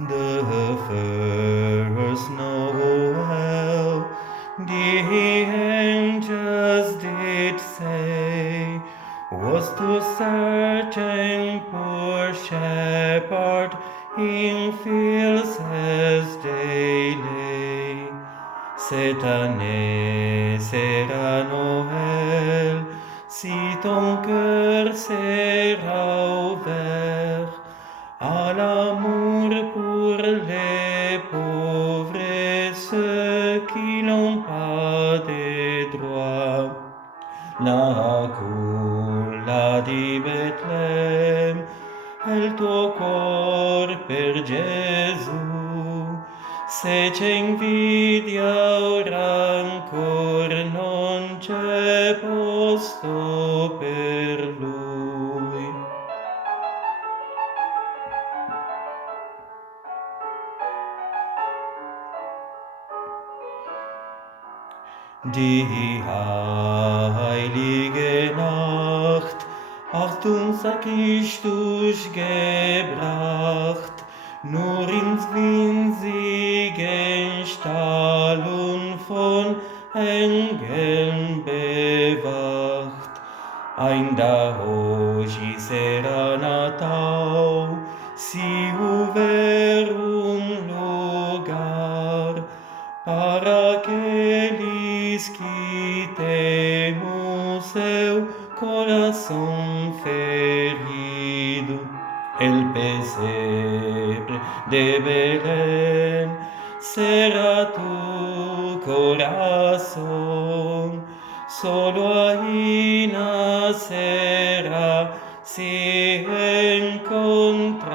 The first Noel, the angels did say, was to certain poor shepherd in fields as they lay. Cette année sera Noël, si ton cœur sera ouvert à l'amour pour les pauvres et ceux qui n'ont pas de droits. La culla di Betlem è il tuo cor per Gesù. Se c'è invidia o rancor non c'è posto per lui. Die heilige Nacht hat uns ein Christus gebracht, nur ins winzigen Stall und von Engeln bewacht. Ainda hoje será Natal, se houver lugar para aqueles que têm o seu coração ferido. El pesebre de Belém será tu coração, solo ahí nacerá, se encontrará